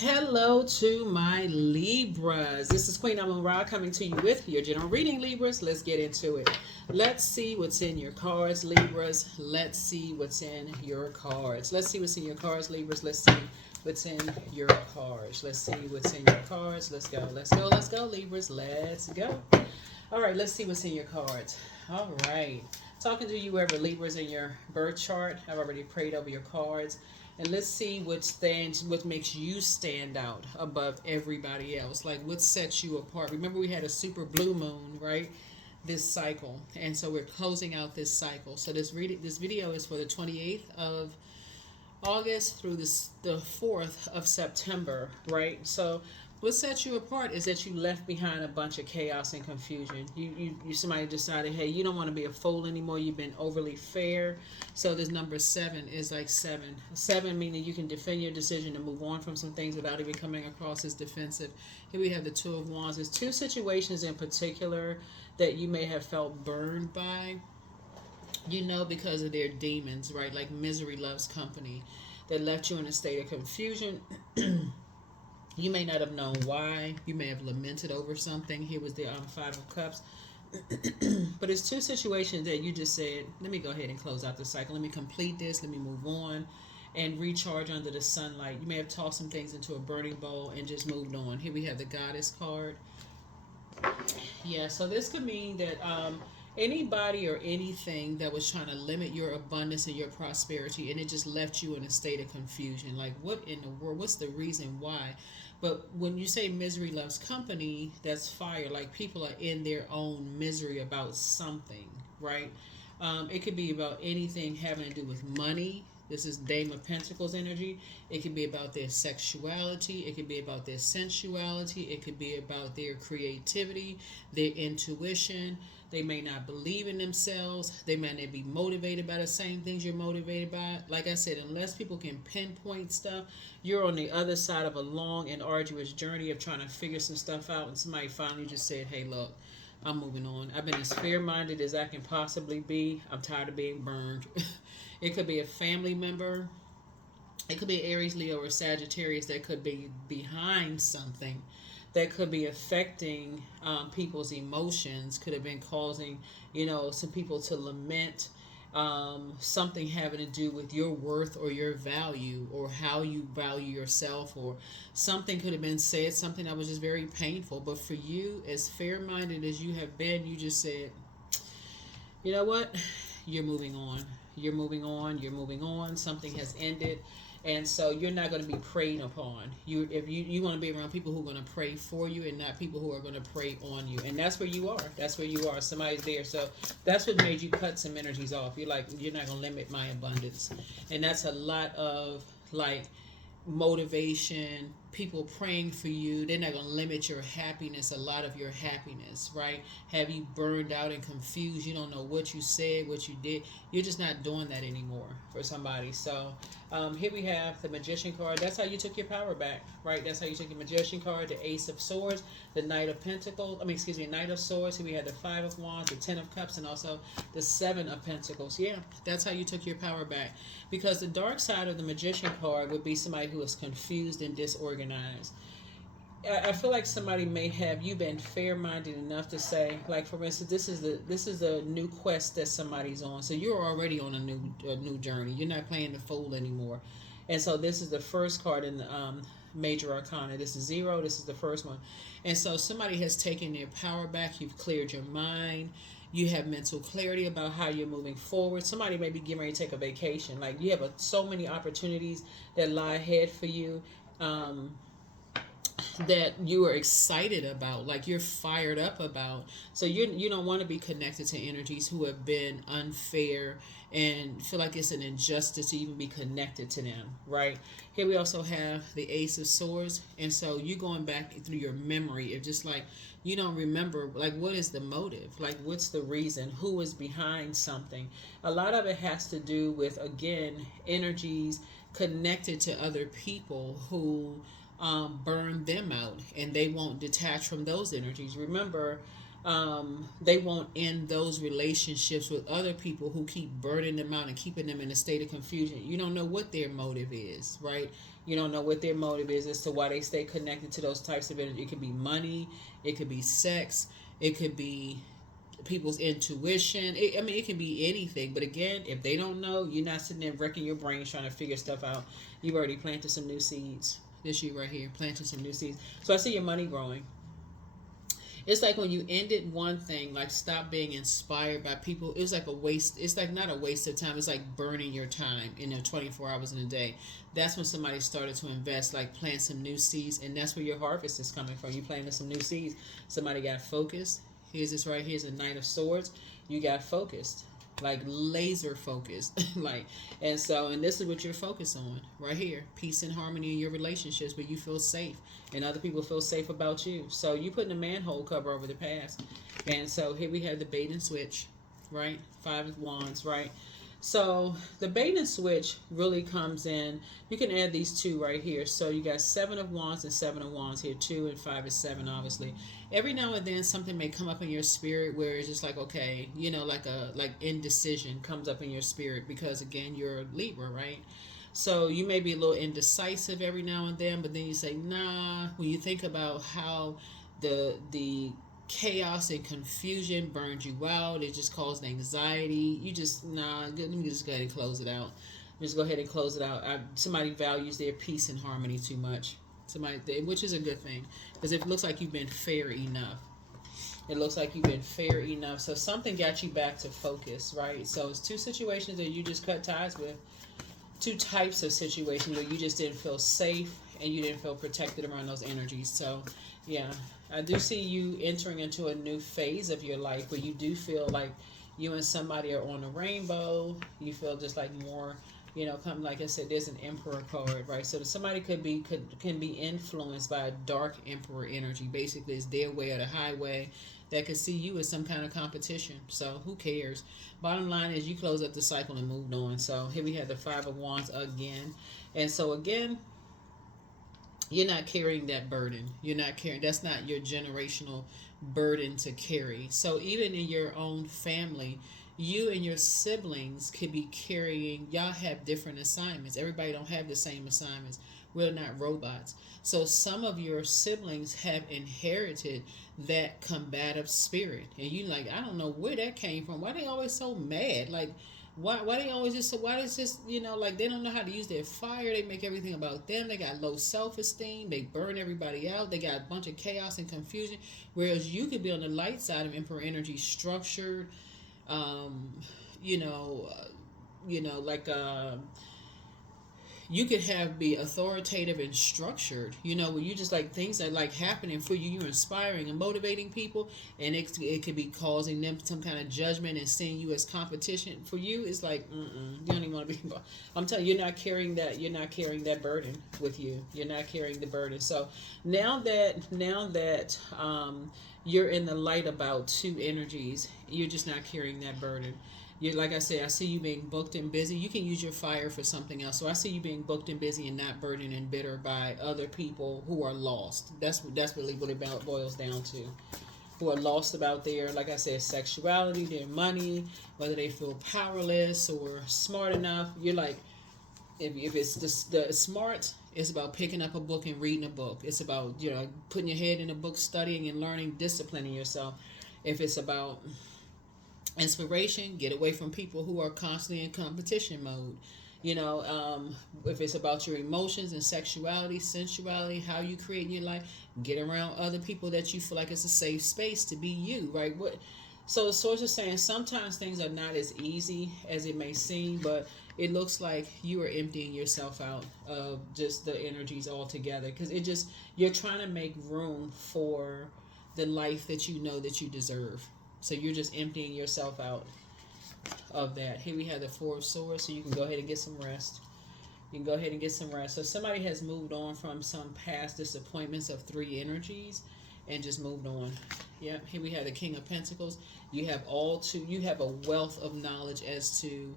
Hello to my Libras. This is Queen Amun Ra coming to you with your general reading, Libras. Let's get into it. Let's see what's in your cards, Libras. Let's see what's in your cards. Let's see what's in your cards, Libras. Let's see what's in your cards. Let's see what's in your cards. Let's go. Let's go. Let's go, Libras. Let's go. All right, let's see what's in your cards. All right. Talking to you whoever Libras in your birth chart. I've already prayed over your cards. And let's see what makes you stand out above everybody else. Like what sets you apart. Remember we had a super blue moon, right? This cycle. And so we're closing out this cycle. So this video is for the 28th of August through the 4th of September, right? So what sets you apart is that you left behind a bunch of chaos and confusion. You somebody decided, hey, you don't want to be a fool anymore. You've been overly fair. So this number 7 is like 7 meaning you can defend your decision to move on from some things without even coming across as defensive. Here we have the 2 of Wands. There's 2 situations in particular that you may have felt burned by, because of their demons, right? Like misery loves company, that left you in a state of confusion. You may not have known why. You may have lamented over something. Here was the 5 of Cups. But it's 2 situations that you just said, let me go ahead and close out the cycle. Let me complete this. Let me move on and recharge under the sunlight. You may have tossed some things into a burning bowl and just moved on. Here we have the Goddess card. Yeah, so this could mean that anybody or anything that was trying to limit your abundance and your prosperity, and it just left you in a state of confusion. Like, what in the world? What's the reason why? But when you say misery loves company, that's fire. Like, people are in their own misery about something, right? It could be about anything having to do with money. This is Dame of Pentacles energy. It could be about their sexuality. It could be about their sensuality. It could be about their creativity, their intuition. They may not believe in themselves. They may not be motivated by the same things you're motivated by. Like I said, unless people can pinpoint stuff, you're on the other side of a long and arduous journey of trying to figure some stuff out, and somebody finally just said, hey, look, I'm moving on. I've been as fair-minded as I can possibly be. I'm tired of being burned. It could be a family member. It could be Aries, Leo, or Sagittarius that could be behind something that could be affecting people's emotions, could have been causing, some people to lament something having to do with your worth or your value or how you value yourself, or something could have been said, something that was just very painful. But for you, as fair-minded as you have been, you just said, you know what? You're moving on. You're moving on. You're moving on. Something has ended. And so you're not going to be preyed upon. If you want to be around people who are going to pray for you and not people who are going to prey on you. And that's where you are. That's where you are. Somebody's there. So that's what made you cut some energies off. You're like, you're not going to limit my abundance. And that's a lot of like motivation, people praying for you. They're not going to limit your happiness, a lot of your happiness, right? Have you burned out and confused? You don't know what you said, what you did. You're just not doing that anymore for somebody. So here we have the Magician card. That's how you took your power back, right? That's how you took your Magician card, the Ace of Swords, the Knight of Pentacles, Knight of Swords. Here we had the 5 of Wands, the 10 of Cups, and also the 7 of Pentacles. Yeah, that's how you took your power back. Because the dark side of the Magician card would be somebody who is confused and disorganized. I feel like somebody may have you been fair-minded enough to say, like, for instance, this is a new quest that somebody's on. So you're already on a new journey. You're not playing the fool anymore. And so this is the first card in the Major Arcana. This is 0. This is the first one. And so somebody has taken their power back. You've cleared your mind. You have mental clarity about how you're moving forward. Somebody may be getting ready to take a vacation. Like, you have so many opportunities that lie ahead for you. That you are excited about, like you're fired up about. So you don't want to be connected to energies who have been unfair and feel like it's an injustice to even be connected to them, right? Here we also have the Ace of Swords, and so you going back through your memory of just like you don't remember, like what is the motive, like what's the reason, who is behind something. A lot of it has to do with, again, energies connected to other people who burn them out, and they won't detach from those energies. Remember, They won't end those relationships with other people who keep burning them out and keeping them in a state of confusion. You don't know what their motive is, right? You don't know what their motive is as to why they stay connected to those types of energy. It could be money, it could be sex, it could be people's intuition. It can be anything. But again, if they don't know, you're not sitting there wrecking your brains trying to figure stuff out. You've already planted some new seeds. This you right here, planting some new seeds. So I see your money growing. It's like when you ended one thing, like stop being inspired by people. It was like a waste. It's like not a waste of time. It's like burning your time, 24 hours in a day. That's when somebody started to invest, like plant some new seeds, and that's where your harvest is coming from. You planted some new seeds. Somebody got focused. Here's this right here's a Knight of Swords. You got focused, like laser focused, like, and this is what you're focused on right here: peace and harmony in your relationships, where you feel safe and other people feel safe about you. So you putting a manhole cover over the past, and so here we have the bait and switch, right? 5 of Wands, right? So the bait and switch really comes in. You can add these two right here. So you got 7 of Wands and 7 of Wands here. 2 and 5 is 7, obviously. Every now and then something may come up in your spirit where it's just like, okay, like indecision comes up in your spirit because again, you're a Libra, right? So you may be a little indecisive every now and then, but then you say, nah, when you think about how the chaos and confusion burned you out, it just caused anxiety. You just, nah, let me just go ahead and close it out. Just go ahead and close it out. Somebody values their peace and harmony too much. Which is a good thing, because it looks like you've been fair enough. It looks like you've been fair enough. So something got you back to focus, right? So it's 2 situations that you just cut ties with. 2 types of situations where you just didn't feel safe and you didn't feel protected around those energies. So yeah, I do see you entering into a new phase of your life where you do feel like you and somebody are on a rainbow. You feel just like more, come, like I said, there's an Emperor card, right? So somebody can be influenced by a dark Emperor energy. Basically, it's their way or the highway that could see you as some kind of competition. So who cares? Bottom line is you close up the cycle and moved on. So here we have the 5 of Wands again. And so again, you're not carrying that burden. You're not carrying, that's not your generational burden to carry. So even in your own family, you and your siblings could be carrying, y'all have different assignments. Everybody don't have the same assignments. We're not robots. So some of your siblings have inherited that combative spirit. And you like, I don't know where that came from. Why they always so mad? Like, why they always just, why it's just, like they don't know how to use their fire. They make everything about them. They got low self-esteem. They burn everybody out. They got a bunch of chaos and confusion. Whereas you could be on the light side of Emperor energy, structured, you know, like you could be authoritative and structured, where you just like things that like happening for you. You're inspiring and motivating people, and it could be causing them some kind of judgment and seeing you as competition. For you, it's like, you don't even want to be. I'm telling you, you're not carrying that. You're not carrying that burden with you. You're not carrying the burden. So now that you're in the light about 2 energies, you're just not carrying that burden. You, like I said, I see you being booked and busy. You can use your fire for something else. So I see you being booked and busy and not burdened and bitter by other people who are lost. That's really what it boils down to. Who are lost about their, like I said, sexuality, their money, whether they feel powerless or smart enough. You're like, if it's the smart, it's about picking up a book and reading a book. It's about, putting your head in a book, studying and learning, disciplining yourself. If it's about inspiration, get away from people who are constantly in competition mode. If it's about your emotions and sexuality, sensuality, how you create your life, get around other people that you feel like it's a safe space to be you, right? So the source is saying sometimes things are not as easy as it may seem, but it looks like you are emptying yourself out of just the energies altogether, because you're trying to make room for the life that you know that you deserve. So you're just emptying yourself out of that. Here we have the 4 of Swords, so you can go ahead and get some rest. You can go ahead and get some rest. So somebody has moved on from some past disappointments of 3 energies and just moved on. Yep. Here we have the King of Pentacles. You have you have a wealth of knowledge as to,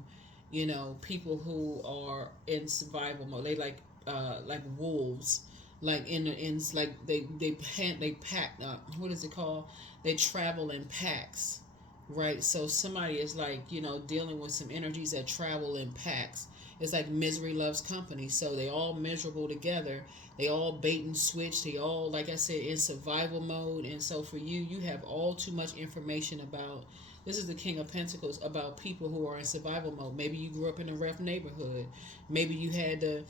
people who are in survival mode. They like wolves. like in like they pack up. What is it called? They travel in packs, right? So somebody is like, dealing with some energies that travel in packs. It's like misery loves company. So they all miserable together. They all bait and switch. They all, like I said, in survival mode. And so for you, you have all too much information about. This is the King of Pentacles, about people who are in survival mode. Maybe you grew up in a rough neighborhood. Maybe you had to,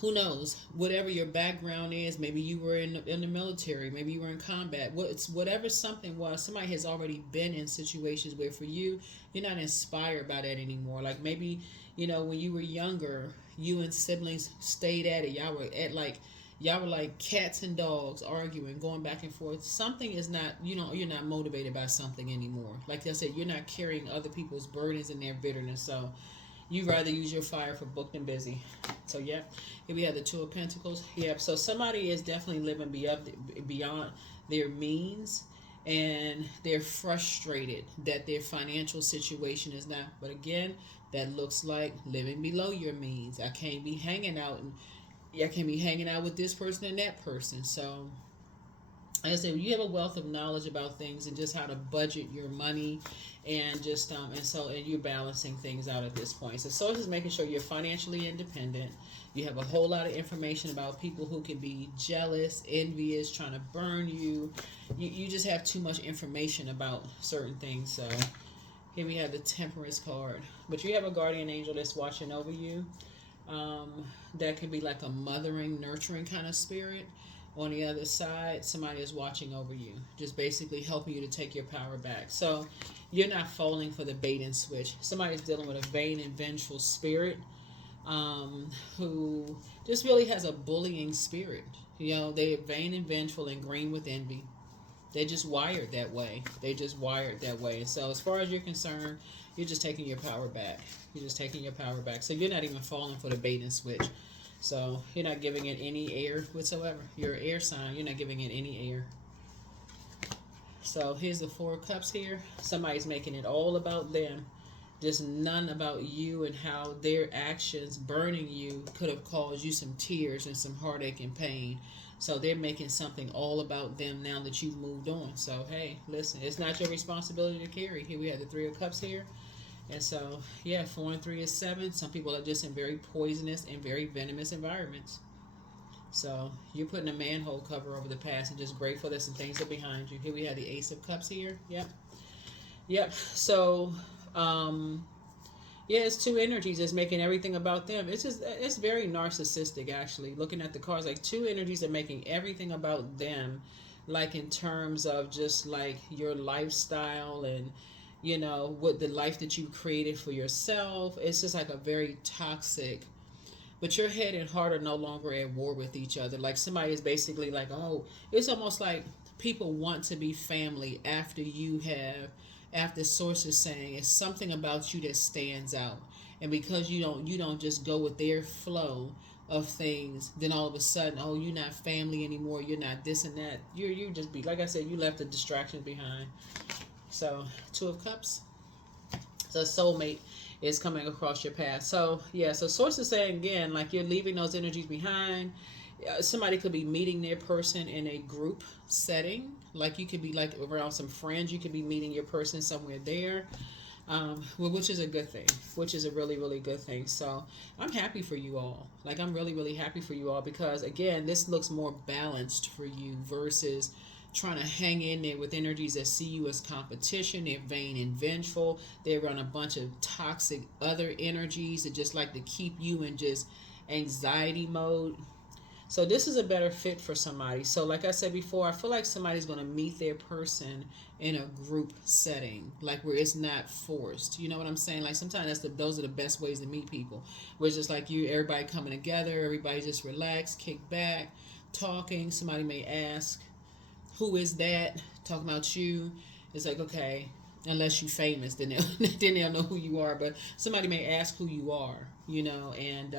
who knows, whatever your background is. Maybe you were in the military. Maybe you were in combat. Whatever something was, somebody has already been in situations where for you, you're not inspired by that anymore. Like maybe, when you were younger, you and siblings stayed at it. Y'all were like cats and dogs arguing, going back and forth. Something is not, you're not motivated by something anymore. Like I said, you're not carrying other people's burdens and their bitterness. So you rather use your fire for booked and busy. So yeah, here we have the Two of Pentacles. Yeah, so somebody is definitely living beyond their means, and they're frustrated that their financial situation is not. But again, that looks like living below your means. I can't be hanging out with this person and that person. So like I said, you have a wealth of knowledge about things and just how to budget your money, and just and you're balancing things out at this point. So Source is making sure you're financially independent. You have a whole lot of information about people who can be jealous, envious, trying to burn you. You just have too much information about certain things. So here we have the Temperance card. But you have a guardian angel that's watching over you. That can be like a mothering, nurturing kind of spirit. On the other side, somebody is watching over you, just basically helping you to take your power back. So you're not falling for the bait and switch. Somebody's dealing with a vain and vengeful spirit, who just really has a bullying spirit. They're vain and vengeful and green with envy. They just wired that way. And so as far as you're concerned, you're just taking your power back. So you're not even falling for the bait and switch. So you're not giving it any air whatsoever. You're an air sign. You're not giving it any air. So here's the Four of Cups here. Somebody's making it all about them. Just none about you and how their actions burning you could have caused you some tears and some heartache and pain. So they're making something all about them now that you've moved on. So hey, listen, it's not your responsibility to carry. Here we have the Three of Cups here. And so, yeah, 4 and 3 is 7. Some people are just in very poisonous and very venomous environments. So you're putting a manhole cover over the past and just grateful that some things are behind you. Here we have the Ace of Cups here. Yep. So, it's two energies that's making everything about them. It's very narcissistic, actually. Looking at the cards, like two energies that are making everything about them, like in terms of just like your lifestyle and what the life that you created for yourself. It's just like a very toxic, but your head and heart are no longer at war with each other. Like somebody is basically like, oh, it's almost like people want to be family after Source is saying it's something about you that stands out. And because you don't just go with their flow of things, then all of a sudden, oh, you're not family anymore, you're not this and that. You just be, like I said, you left the distractions behind. So, Two of Cups. So, soulmate is coming across your path. So, so Source is saying again, like you're leaving those energies behind. Somebody could be meeting their person in a group setting. Like you could be like around some friends. You could be meeting your person somewhere there. Which is a good thing. Which is a really, really good thing. So, I'm happy for you all. Like, I'm really, really happy for you all because, again, this looks more balanced for you versus trying to hang in there with energies that see you as competition. They're vain and vengeful. They run a bunch of toxic other energies that just like to keep you in just anxiety mode. So this is a better fit for somebody. So like I said before, I feel like somebody's going to meet their person in a group setting, like where it's not forced. You know what I'm saying? Like sometimes those are the best ways to meet people. Where it's just like everybody coming together, everybody just relax, kick back, talking. Somebody may ask, who is that? Talking about you. It's like, okay, unless you're famous, then they'll know who you are. But somebody may ask who you are, and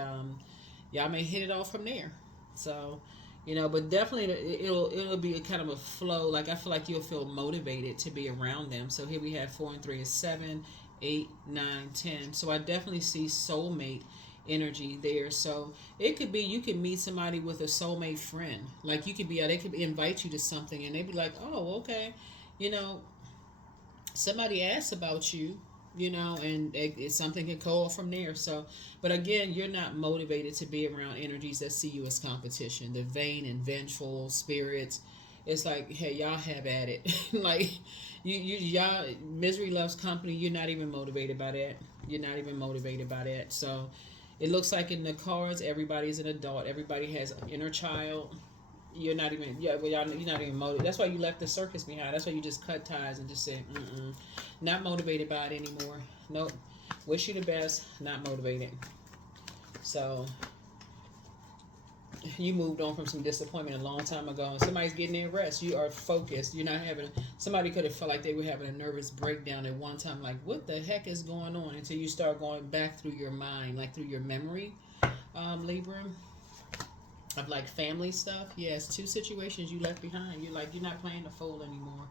y'all may hit it off from there. So, but definitely it'll be a kind of a flow. Like I feel like you'll feel motivated to be around them. So here we have 4 and 3 is 7, 8, 9, 10. So I definitely see soulmate energy there. So it could be you could meet somebody with a soulmate friend. Like you could be, they could invite you to something and they'd be like, oh, okay, you know, somebody asks about you, you know, and something can go off from there. So, but again, you're not motivated to be around energies that see you as competition. The vain and vengeful spirits. It's like, hey, y'all have at it. Like, y'all, misery loves company. You're not even motivated by that. You're not even motivated by that. So, it looks like in the cards, everybody's an adult. Everybody has an inner child. You're not even, yeah, well, y'all, you're not even motivated. That's why you left the circus behind. That's why you just cut ties and just said, not motivated by it anymore. Nope. Wish you the best. Not motivated. So you moved on from some disappointment a long time ago, and somebody's getting their rest. You are focused. You're not having. Somebody could have felt like they were having a nervous breakdown at one time. Like, what the heck is going on? Until you start going back through your mind, like through your memory, Libra, of like family stuff. Yes, two situations you left behind. You're like, you're not playing the fool anymore.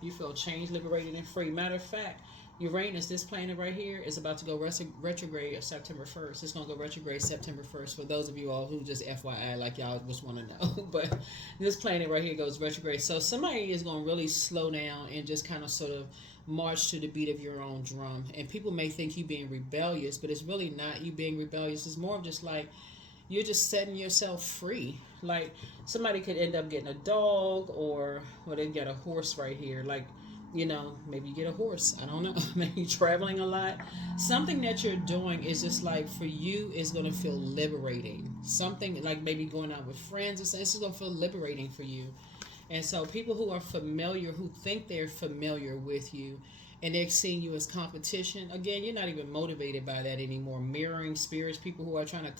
You feel changed, liberated, and free. Matter of fact, Uranus, this planet right here, is about to go retrograde September 1st. It's going to go retrograde September 1st. For those of you all who just FYI, like y'all just want to know. But this planet right here goes retrograde. So somebody is going to really slow down and just kind of sort of march to the beat of your own drum. And people may think you being rebellious, but it's really not you being rebellious. It's more of just like, you're just setting yourself free. Like somebody could end up getting a dog, or well, they get a horse right here. Like, you know, maybe you get a horse. I don't know. Maybe you're traveling a lot. Something that you're doing is just like for you is going to feel liberating. Something like maybe going out with friends or something. This is going to feel liberating for you. And so people who are familiar, who think they're familiar with you, and they're seeing you as competition, again, you're not even motivated by that anymore. Mirroring spirits, people who are trying to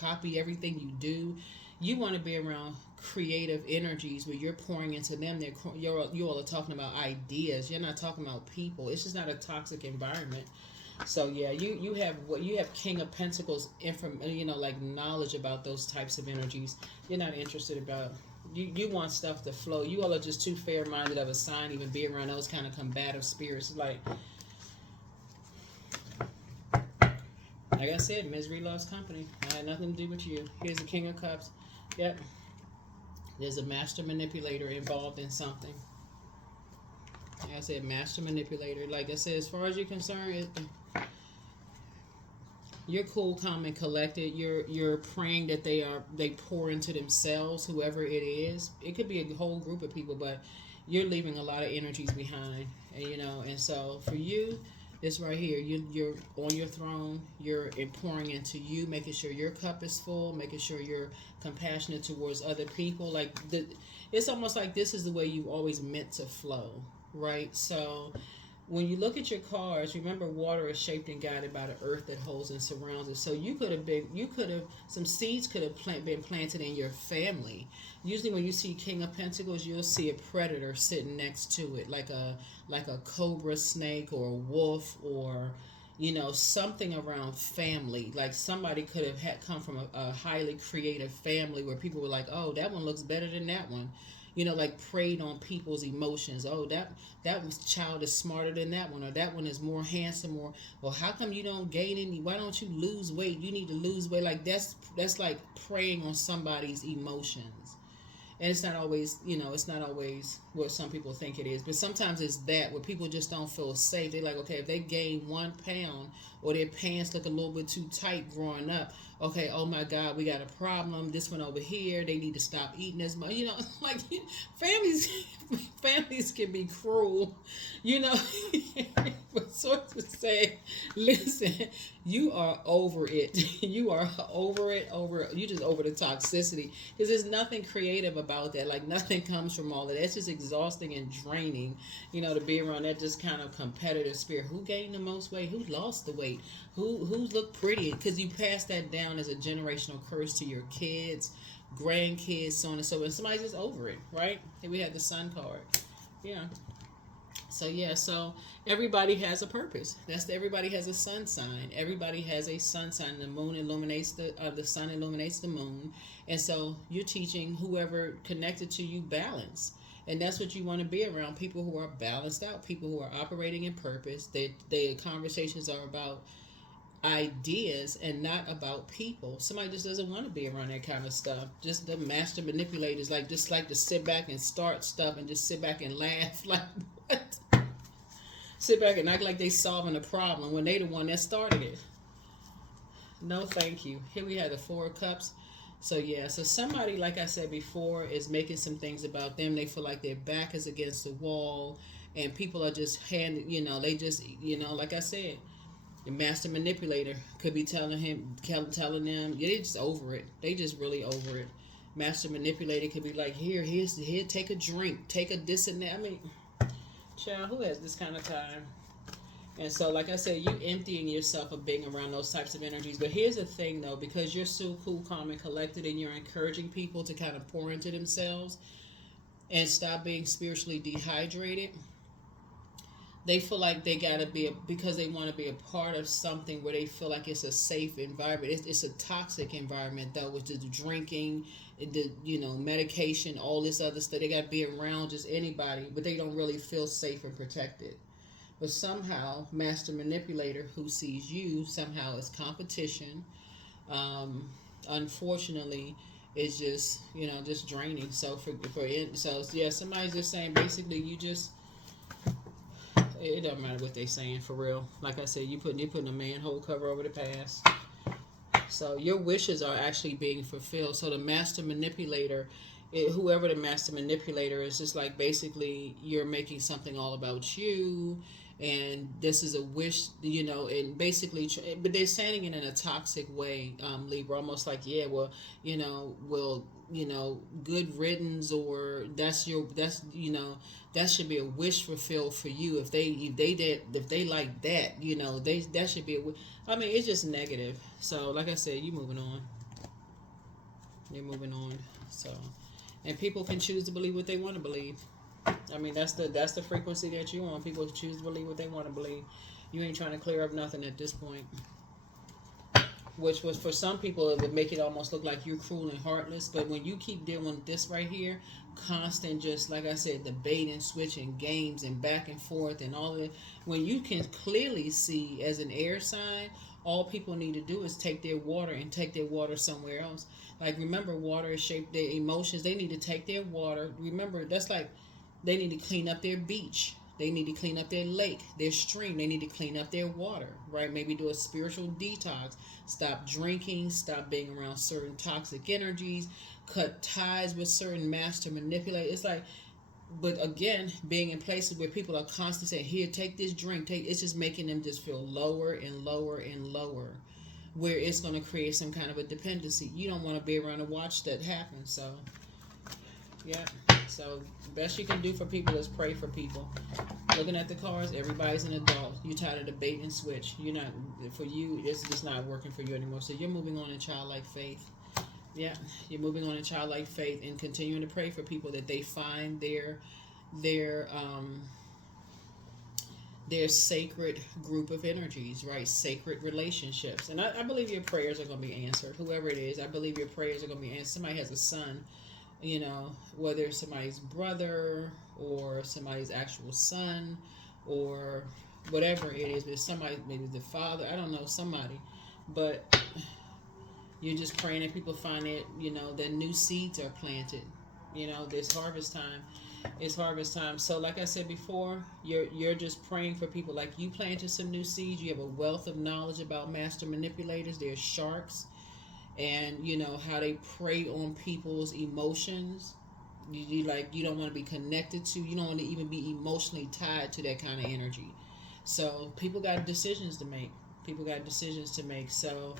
copy everything you do. You want to be around creative energies where you're pouring into them. You all are talking about ideas. You're not talking about people. It's just not a toxic environment. So yeah, you have King of Pentacles, like knowledge about those types of energies. You're not interested about. You want stuff to flow. You all are just too fair-minded of a sign, even be around those kind of combative spirits. Like I said, misery loves company. I had nothing to do with you. Here's the King of Cups. Yep. There's a master manipulator involved in something. Like I said, master manipulator. Like I said, as far as you're concerned, you're cool, calm, and collected. You're praying that they pour into themselves, whoever it is. It could be a whole group of people, but you're leaving a lot of energies behind, and so for you, this right here, you're on your throne. You're pouring into you, making sure your cup is full, making sure you're compassionate towards other people. It's almost like this is the way you always meant to flow, right? So when you look at your cards, remember water is shaped and guided by the earth that holds and surrounds it. So some seeds could have been planted in your family. Usually when you see King of Pentacles, you'll see a predator sitting next to it, like a cobra snake or a wolf, or something around family. Like somebody could have come from a highly creative family where people were like, oh, that one looks better than that one. Like preyed on people's emotions. Oh, that child is smarter than that one, or that one is more handsome, or well, how come you don't gain any? Why don't you lose weight? You need to lose weight. Like that's like preying on somebody's emotions. And it's not always, it's not always what some people think it is. But sometimes it's that where people just don't feel safe. They're like, okay, if they gain 1 pound or their pants look a little bit too tight growing up, okay, oh my God, we got a problem. This one over here, they need to stop eating as much. Like families can be cruel, But sources say, listen, you are over it. You are over it, you just over the toxicity. Because there's nothing creative about that. Like nothing comes from all of that. It's just exhausting and draining, to be around that just kind of competitive spirit. Who gained the most weight? Who lost the weight? Who's looked pretty? Because you pass that down as a generational curse to your kids, grandkids, so on and so forth. And somebody's just over it, right? Here we have the Sun card. Yeah. So everybody has a purpose. Everybody has a sun sign. Everybody has a sun sign. The moon illuminates the sun illuminates the moon, and so you're teaching whoever connected to you balance, and that's what you want to be around. People who are balanced out, people who are operating in purpose. Their conversations are about ideas and not about people. Somebody just doesn't want to be around that kind of stuff. Just the master manipulators, like just like to sit back and start stuff and just sit back and laugh. Like what? Sit back and act like they solving a problem when they the one that started it. No, thank you. Here we have the Four of Cups. So yeah, so somebody, like I said before, is making some things about them. They feel like their back is against the wall, and people are just they just, like I said, the master manipulator could be telling them, yeah, they just over it. They just really over it. Master manipulator could be like, here, take a drink, take a this and that. I mean, child, who has this kind of time? And so, like I said, you emptying yourself of being around those types of energies. But here's the thing, though, because you're so cool, calm, and collected, and you're encouraging people to kind of pour into themselves and stop being spiritually dehydrated. They feel like they gotta because they want to be a part of something where they feel like it's a safe environment. It's a toxic environment, though, with the drinking, the medication, all this other stuff. They gotta be around just anybody, but they don't really feel safe and protected. But somehow, master manipulator who sees you somehow as competition, unfortunately, is just draining. So somebody's just saying basically you just, it doesn't matter what they saying for real. Like I said, you're putting a manhole cover over the past. So your wishes are actually being fulfilled. So the master manipulator, whoever the master manipulator is, just like basically you're making something all about you, and this is a wish, and basically, but they're saying it in a toxic way, Libra, almost like, yeah, well, good riddance, or that should be a wish fulfilled for you if they like that, that should be I mean, it's just negative. So like I said, you're moving on. So, and people can choose to believe what they want to believe. I mean, that's the frequency that you want. People choose to believe what they want to believe. You ain't trying to clear up nothing at this point. Which was, for some people, it would make it almost look like you're cruel and heartless. But when you keep dealing with this right here, constant, just like I said, debate and switching games and back and forth and all of it, when you can clearly see as an air sign, all people need to do is take their water and take their water somewhere else. Like, remember, water is shaped, their emotions. They need to take their water. Remember, that's like, they need to clean up their beach. They need to clean up their lake, their stream. They need to clean up their water, right? Maybe do a spiritual detox. Stop drinking. Stop being around certain toxic energies. Cut ties with certain master manipulators. It's like, but again, being in places where people are constantly saying, here, take this drink. It's just making them just feel lower and lower and lower, where it's going to create some kind of a dependency. You don't want to be around to watch that happen. So, yeah. So, best you can do for people is pray for people. Looking at the cards, everybody's an adult. You're tired of the bait and switch. You're not, for you, it's just not working for you anymore. So, you're moving on in childlike faith. Yeah, you're moving on in childlike faith and continuing to pray for people that they find their sacred group of energies, right? Sacred relationships. And I believe your prayers are going to be answered. Whoever it is, I believe your prayers are going to be answered. Somebody has a son, whether it's somebody's brother or somebody's actual son or whatever it is, but somebody, maybe the father, I don't know, somebody. But you're just praying that people find it, that new seeds are planted. This harvest time. It's harvest time. So like I said before, you're just praying for people. Like, you planted some new seeds. You have a wealth of knowledge about master manipulators. They're sharks. And how they prey on people's emotions. You don't want to be connected to. You don't want to even be emotionally tied to that kind of energy. So people got decisions to make. So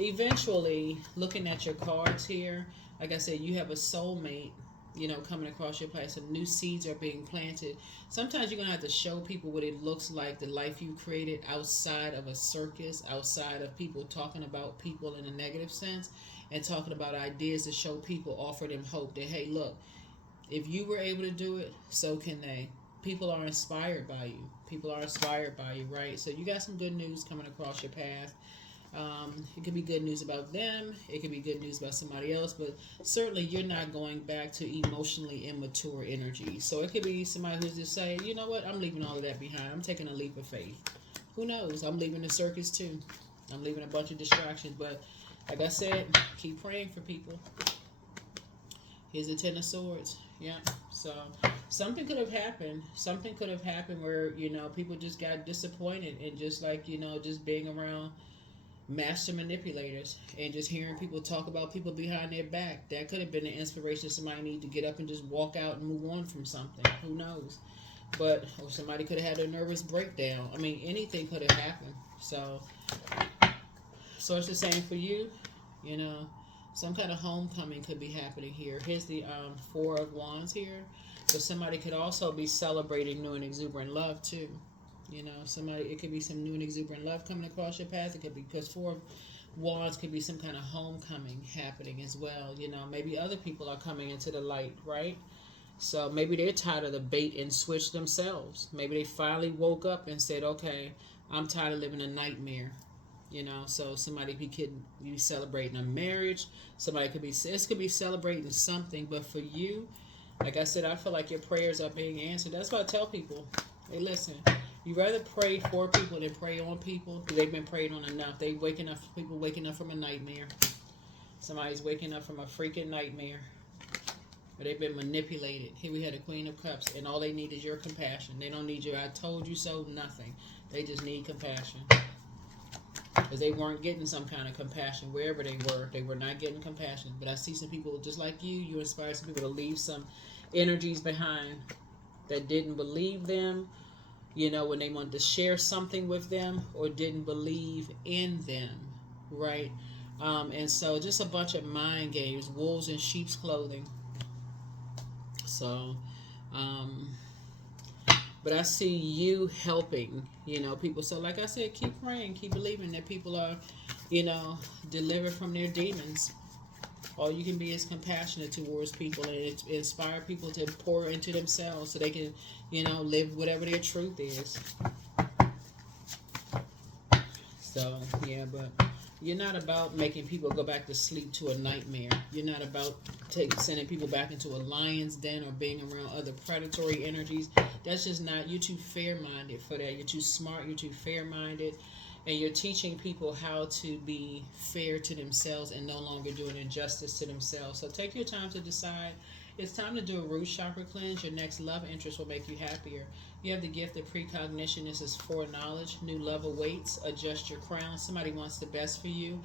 eventually, looking at your cards here, like I said, you have a soulmate, coming across your path. Some new seeds are being planted. Sometimes you're going to have to show people what it looks like, the life you created outside of a circus, outside of people talking about people in a negative sense, and talking about ideas to show people, offer them hope that, hey, look, if you were able to do it, so can they. People are inspired by you. Right? So you got some good news coming across your path. It could be good news about them. It could be good news about somebody else. But certainly you're not going back to emotionally immature energy. So it could be somebody who's just saying, you know what, I'm leaving all of that behind. I'm taking a leap of faith. Who knows? I'm leaving the circus too. I'm leaving a bunch of distractions. But like I said, keep praying for people. Here's the Ten of Swords. Yeah. So something could have happened. Something could have happened where, you know, people just got disappointed and just like, you know, just being around master manipulators and just hearing people talk about people behind their back. That could have been the inspiration somebody need to get up and just walk out and move on from something. Who knows? But or somebody could have had a nervous breakdown. I mean, anything could have happened. So it's the same for you. You know, some kind of homecoming could be happening here. Here's the Four of Wands here. But somebody could also be celebrating new and exuberant love too. You know, somebody, it could be some new and exuberant love coming across your path. It could be because Four of Wands could be some kind of homecoming happening as well. You know, maybe other people are coming into the light, right? So maybe they're tired of the bait and switch themselves. Maybe they finally woke up and said, okay, I'm tired of living a nightmare. You know, so somebody could be celebrating a marriage. Somebody could be, this could be celebrating something. But for you, like I said, I feel like your prayers are being answered. That's why I tell people, hey, listen, you rather pray for people than pray on people because they've been prayed on enough. They waking up, people waking up from a nightmare. Somebody's waking up from a freaking nightmare. Or they've been manipulated. Here we had a Queen of Cups, and all they need is your compassion. They don't need your I told you so, nothing. They just need compassion. Because they weren't getting some kind of compassion wherever they were. They were not getting compassion. But I see some people just like you inspire some people to leave some energies behind that didn't believe them, you know, when they wanted to share something with them or didn't believe in them, right? And so just a bunch of mind games, wolves in sheep's clothing. So, but I see you helping, you know, people. So like I said, keep praying, keep believing that people are, you know, delivered from their demons. All you can be is compassionate towards people and inspire people to pour into themselves so they can, you know, live whatever their truth is. So, yeah, but you're not about making people go back to sleep to a nightmare. You're not about sending people back into a lion's den or being around other predatory energies. That's just not, you're too fair-minded for that. You're too smart, you're too fair-minded. And you're teaching people how to be fair to themselves and no longer doing injustice to themselves. So take your time to decide. It's time to do a root chakra cleanse. Your next love interest will make you happier. You have the gift of precognition. This is foreknowledge. New love awaits. Adjust your crown. Somebody wants the best for you.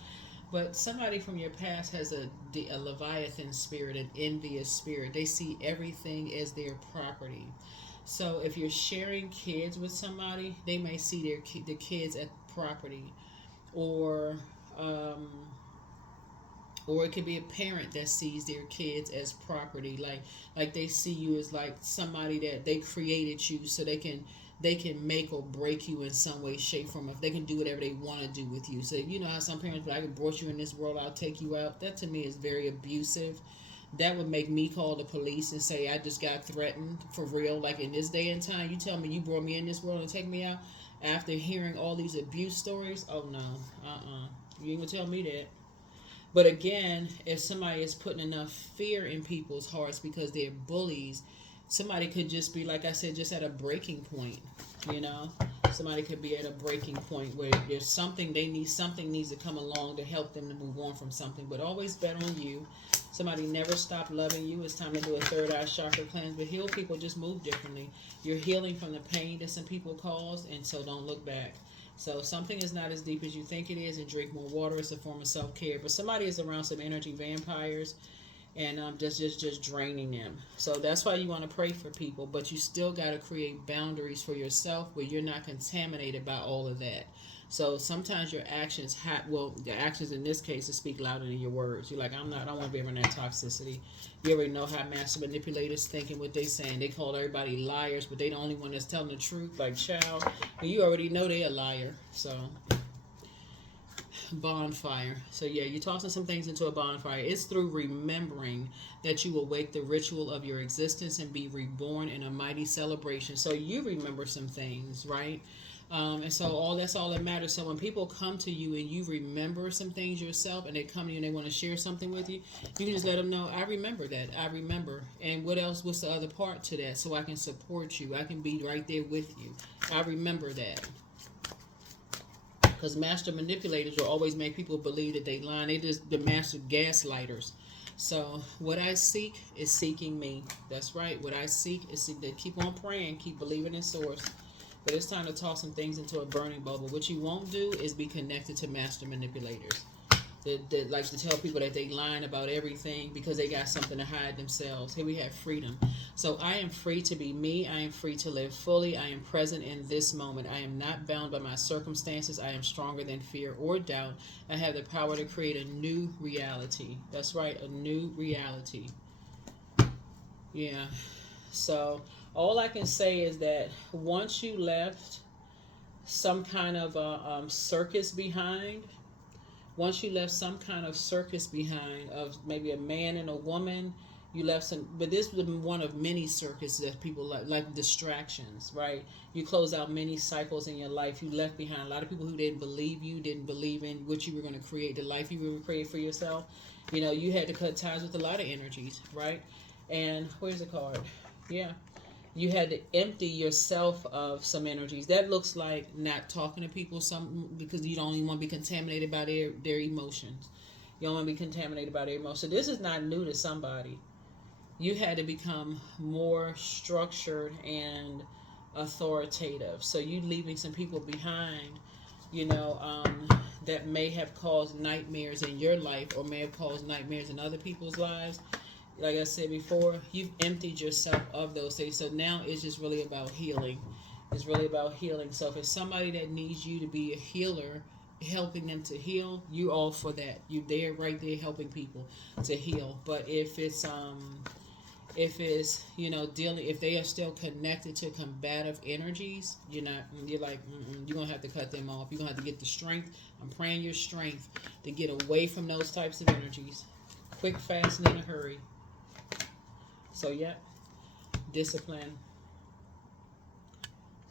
But somebody from your past has a Leviathan spirit, an envious spirit. They see everything as their property. So if you're sharing kids with somebody, they may see the kids as property, or it could be a parent that sees their kids as property, like they see you as like somebody that they created you so they can make or break you in some way, shape, form. If they can do whatever they want to do with you. So you know how some parents be like, I brought you in this world, I'll take you out. That to me is very abusive. That would make me call the police and say I just got threatened for real. Like in this day and time, you tell me you brought me in this world and take me out after hearing all these abuse stories. Oh no, you ain't gonna tell me that. But again, if somebody is putting enough fear in people's hearts because they're bullies, somebody could just be, like I said, just at a breaking point. You know, somebody could be at a breaking point where there's something something needs to come along to help them to move on from something. But always bet on you. Somebody never stop loving you. It's time to do a third eye chakra cleanse. But heal people just move differently. You're healing from the pain that some people caused, and so don't look back. So something is not as deep as you think it is, and drink more water. It's a form of self-care. But somebody is around some energy vampires, and just draining them. So that's why you want to pray for people, but you still got to create boundaries for yourself where you're not contaminated by all of that. So sometimes your actions the actions in this case speak louder than your words. You're like, I don't want to be around that toxicity. You already know how master manipulators think and what they saying. They call everybody liars, but they the only one that's telling the truth. Like, child, and you already know they a liar. So bonfire. So yeah, you're tossing some things into a bonfire. It's through remembering that you awake the ritual of your existence and be reborn in a mighty celebration. So you remember some things, right? And so that's all that matters. So when people come to you and you remember some things yourself, and they come to you and they want to share something with you, you can just let them know, I remember that. I remember. And what else? What's the other part to that? So I can support you. I can be right there with you. I remember that. Because master manipulators will always make people believe that they lying. They just the master gaslighters. So what I seek is seeking me. That's right. What I seek is seek. They keep on praying, keep believing in source. But it's time to toss some things into a burning bubble. What you won't do is be connected to master manipulators that like to tell people that they lying about everything because they got something to hide themselves. Here we have freedom. So I am free to be me. I am free to live fully. I am present in this moment. I am not bound by my circumstances. I am stronger than fear or doubt. I have the power to create a new reality. That's right, a new reality. Yeah. So all I can say is that once you left some kind of a circus behind, once you left some kind of circus behind of maybe a man and a woman, you left some, but this was one of many circuses that people like distractions, right? You close out many cycles in your life. You left behind a lot of people who didn't believe you, didn't believe in what you were going to create, the life you were going to create for yourself. You know, you had to cut ties with a lot of energies, right? And where's the card? Yeah. You had to empty yourself of some energies. That looks like not talking to people some because you don't even want to be contaminated by their emotions. You don't want to be contaminated by their emotions. So this is not new to somebody. You had to become more structured and authoritative. So you leaving some people behind, you know, that may have caused nightmares in your life or may have caused nightmares in other people's lives. Like I said before, you've emptied yourself of those things. So now it's just really about healing. It's really about healing. So if it's somebody that needs you to be a healer, helping them to heal, you all for that. You there right there helping people to heal. But if it's you know dealing, if they are still connected to combative energies, you're like you're gonna have to cut them off. You're gonna have to get the strength. I'm praying your strength to get away from those types of energies. Quick, fast, and in a hurry. So yeah, discipline.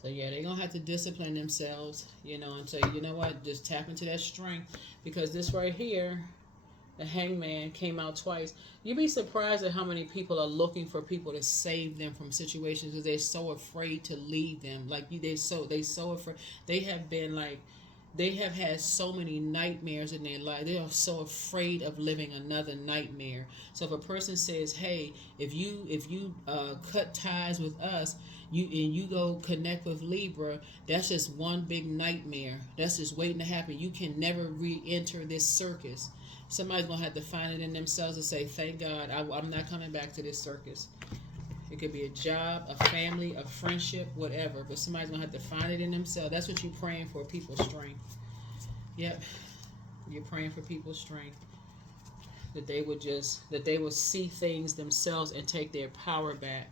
So yeah, they're gonna have to discipline themselves, you know, and say, you know what, just tap into that strength. Because this right here, the hangman came out twice. You'd be surprised at how many people are looking for people to save them from situations because they're so afraid to leave them. Like they so afraid. They have been like they have had so many nightmares in their life. They are so afraid of living another nightmare. So if a person says, "Hey, if you cut ties with us, you go connect with Libra, that's just one big nightmare. That's just waiting to happen. You can never re-enter this circus." Somebody's gonna have to find it in themselves and say, "Thank God, I'm not coming back to this circus." It could be a job, a family, a friendship, whatever. But somebody's going to have to find it in themselves. That's what you're praying for, people's strength. Yep. You're praying for people's strength. That they would see things themselves and take their power back.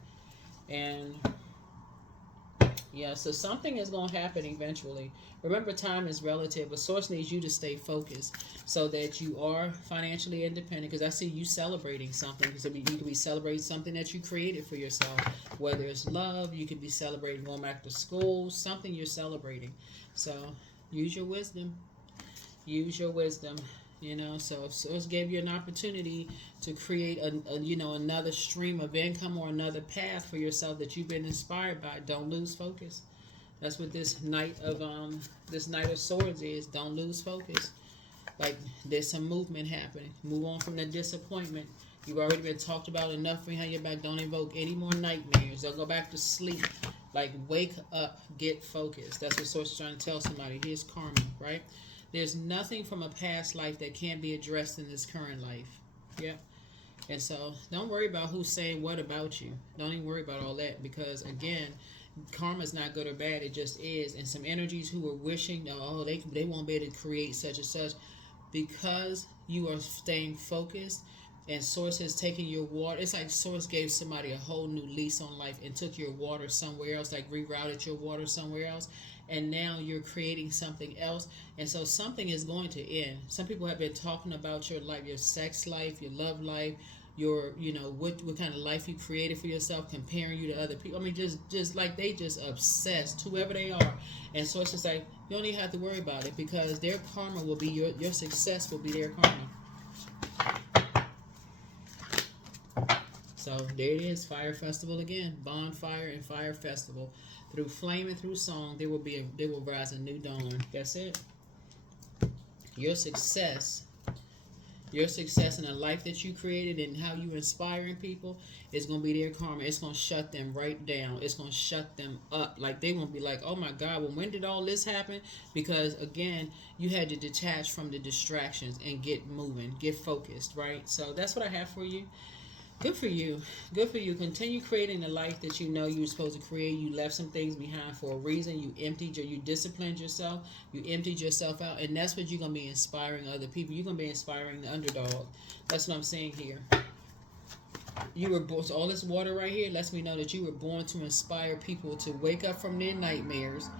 And yeah, so something is going to happen eventually. Remember, time is relative. A source needs you to stay focused so that you are financially independent. Because I see you celebrating something. Because you could be celebrating something that you created for yourself. Whether it's love, you could be celebrating going back to school. Something you're celebrating. So use your wisdom. Use your wisdom. You know, so if source gave you an opportunity to create another stream of income or another path for yourself that you've been inspired by, don't lose focus. That's what this Knight of Swords is. Don't lose focus. Like there's some movement happening. Move on from the disappointment. You've already been talked about enough behind your back. Don't invoke any more nightmares. Don't go back to sleep. Like wake up, get focused. That's what Source is trying to tell somebody. Here's karma, right? There's nothing from a past life that can't be addressed in this current life. Yep. And so don't worry about who's saying what about you. Don't even worry about all that because, again, karma's not good or bad. It just is. And some energies who are wishing, oh, they won't be able to create such and such because you are staying focused and Source has taken your water. It's like Source gave somebody a whole new lease on life and took your water somewhere else, like rerouted your water somewhere else. And now you're creating something else. And so something is going to end. Some people have been talking about your life, your sex life, your love life, your, what kind of life you created for yourself, comparing you to other people. I mean, just like they just obsessed, whoever they are. And so it's just like, you don't even have to worry about it because their karma will be your success will be their karma. So there it is, Fire Festival again. Bonfire and Fire Festival. Through flame and through song, there will rise a new dawn. That's it. Your success, your success in the life that you created and how you inspiring people is going to be their karma. It's going to shut them right down. It's going to shut them up. Like, they won't be like, oh my God, well, when did all this happen? Because, again, you had to detach from the distractions and get moving, get focused, right? So that's what I have for you. Good for you. Good for you. Continue creating the life that you know you were supposed to create. You left some things behind for a reason. You emptied you disciplined yourself. You emptied yourself out. And that's what you're going to be inspiring other people. You're going to be inspiring the underdog. That's what I'm saying here. You were born, so all this water right here lets me know that you were born to inspire people to wake up from their nightmares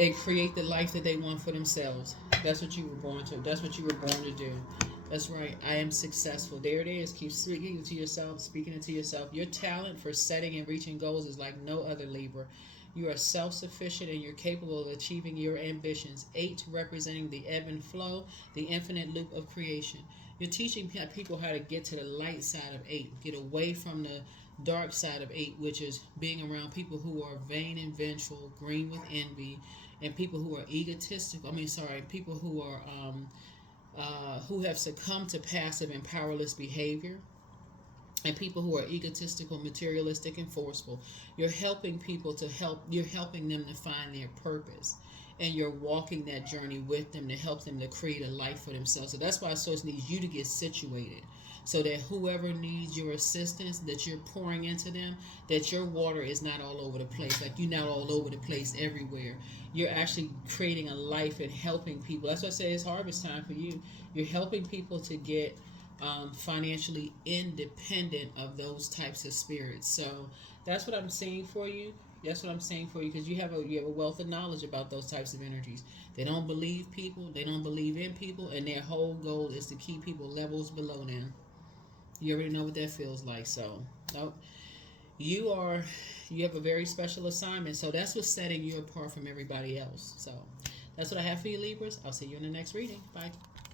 and create the life that they want for themselves. That's what you were born to. That's what you were born to do. That's right. I am successful. There it is. Keep speaking to yourself, speaking it to yourself. Your talent for setting and reaching goals is like no other, Libra. You are self-sufficient and you're capable of achieving your ambitions. 8 representing the ebb and flow, the infinite loop of creation. You're teaching people how to get to the light side of 8. Get away from the dark side of 8, which is being around people who are vain and vengeful, green with envy, and people who are egotistical. People who have succumbed to passive and powerless behavior, and people who are egotistical, materialistic, and forceful. You're helping people to help. You're helping them to find their purpose, and you're walking that journey with them to help them to create a life for themselves. So that's why Source needs you to get situated, so that whoever needs your assistance, that you're pouring into them, that your water is not all over the place. Like, you're not all over the place everywhere. You're actually creating a life and helping people. That's why I say it's harvest time for you. You're helping people to get financially independent of those types of spirits. So that's what I'm saying for you. That's what I'm saying for you, because you have a wealth of knowledge about those types of energies. They don't believe people. They don't believe in people, and their whole goal is to keep people levels below them. You already know what that feels like. So, nope. You have a very special assignment. So that's what's setting you apart from everybody else. So that's what I have for you, Libras. I'll see you in the next reading. Bye.